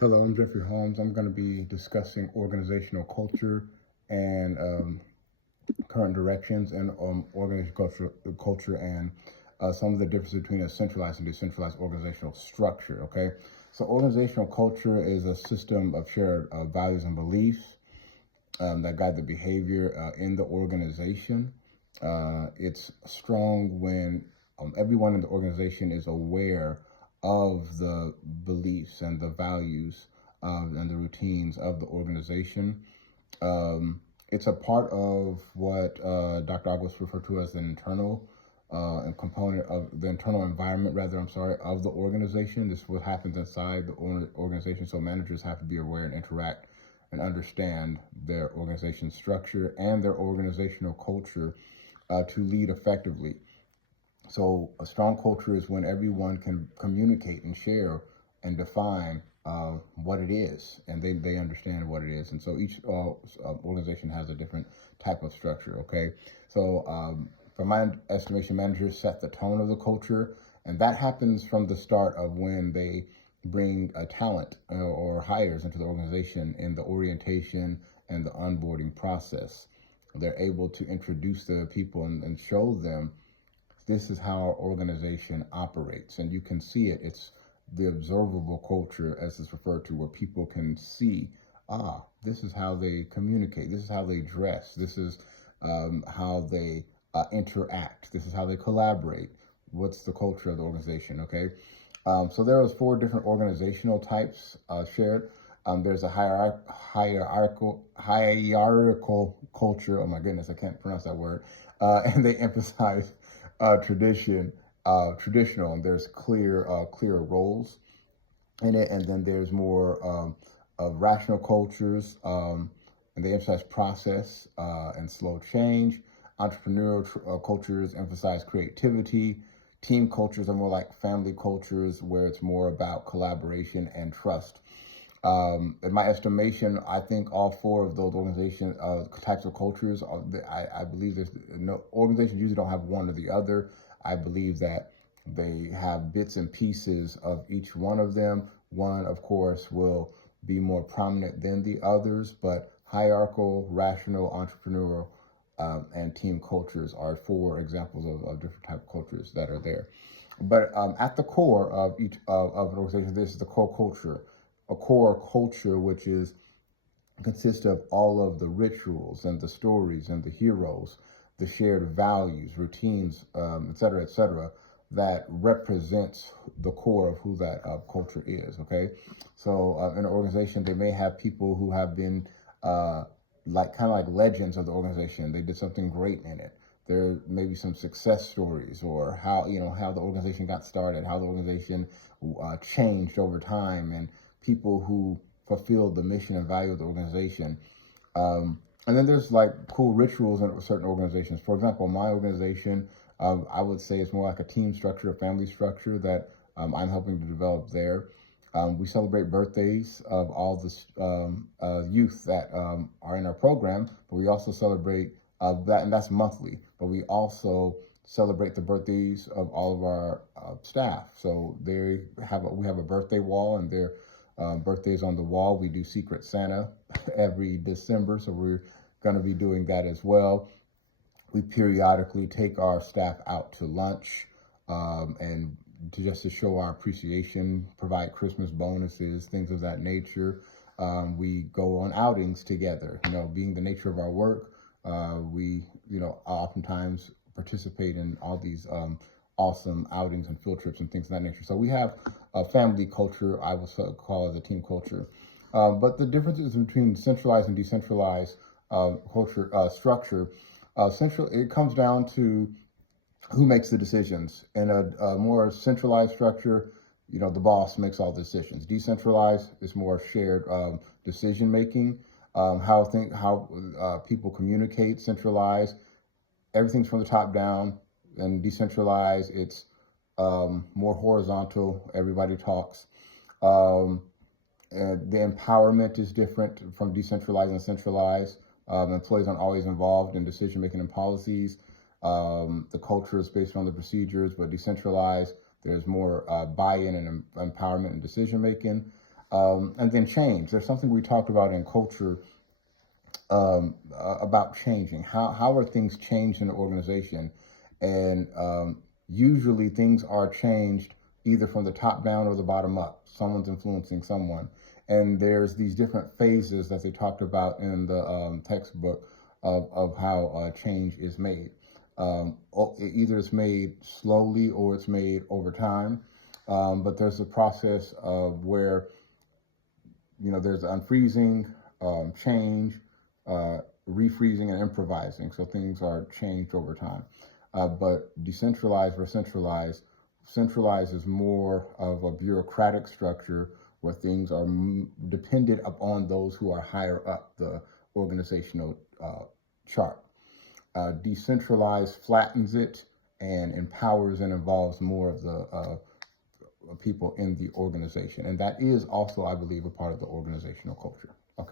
Hello, I'm Jeffrey Holmes. I'm going to be discussing organizational culture and current directions and culture and some of the difference between a centralized and decentralized organizational structure. Okay, so organizational culture is a system of shared values and beliefs that guide the behavior in the organization. It's strong when everyone in the organization is aware of the beliefs and the values and the routines of the organization. It's a part of what Dr. August referred to as the internal and component of the internal environment, rather, I'm sorry, of the organization. This is what happens inside the organization. So managers have to be aware and interact and understand their organization structure and their organizational culture to lead effectively. So a strong culture is when everyone can communicate and share and define what it is, and they understand what it is. And so each organization has a different type of structure, okay? So from my estimation, managers set the tone of the culture, and that happens from the start of when they bring a talent or hires into the organization in the orientation and the onboarding process. They're able to introduce the people and show them this is how our organization operates. And you can see it. It's the observable culture, as it's referred to, where people can see, this is how they communicate. This is how they dress. This is how they interact. This is how they collaborate. What's the culture of the organization, okay? So there was 4 different organizational types shared. There's a hierarchical culture. Oh my goodness, I can't pronounce that word. And they emphasize traditional, and there's clear roles in it. And then there's more of rational cultures, and they emphasize process and slow change. Entrepreneurial cultures emphasize creativity. Team cultures are more like family cultures, where it's more about collaboration and trust. In my estimation, I think all 4 of those organization types of cultures, I believe there's no organizations usually don't have one or the other. I believe that they have bits and pieces of each one of them. One, of course, will be more prominent than the others, but hierarchical, rational, entrepreneurial, and team cultures are 4 examples of different type of cultures that are there. But at the core of each of an organization, this is the core culture. A core culture, which is consists of all of the rituals and the stories and the heroes, the shared values, routines, et cetera, that represents the core of who that culture is. Okay, so in an organization, they may have people who have been like kind of like legends of the organization. They did something great in it. There may be some success stories, or how how the organization got started, how the organization changed over time, and people who fulfilled the mission and value of the organization. And then there's like cool rituals in certain organizations. For example, my organization, I would say it's more like a team structure, a family structure that I'm helping to develop there. We celebrate birthdays of all the youth that are in our program, but we also celebrate that, and that's monthly. But we also celebrate the birthdays of all of our staff. So we have a birthday wall, and their birthdays on the wall. We do Secret Santa every December, so we're going to be doing that as well. We periodically take our staff out to lunch and just to show our appreciation, provide Christmas bonuses, things of that nature. We go on outings together. Being the nature of our work, we oftentimes participate in all these awesome outings and field trips and things of that nature. So we have a family culture, I would call it a team culture. But the differences between centralized and decentralized culture structure, it comes down to who makes the decisions. In a more centralized structure, the boss makes all the decisions. Decentralized is more shared decision making. How people communicate. Centralized, everything's from the top down. And decentralized, it's more horizontal. Everybody talks. The empowerment is different from decentralized and centralized. Employees aren't always involved in decision making and policies. The culture is based on the procedures, but decentralized, there's more buy-in and empowerment and decision making. And then change. There's something we talked about in culture about changing. How are things changed in the organization? And usually things are changed either from the top down or the bottom up. Someone's influencing someone. And there's these different phases that they talked about in the textbook of how change is made. Either it's made slowly or it's made over time. But there's a process of where, there's unfreezing, change, refreezing, and improvising. So things are changed over time. But decentralized versus centralized is more of a bureaucratic structure where things are dependent upon those who are higher up the organizational chart. Decentralized flattens it and empowers and involves more of the people in the organization. And that is also, I believe, a part of the organizational culture. Okay.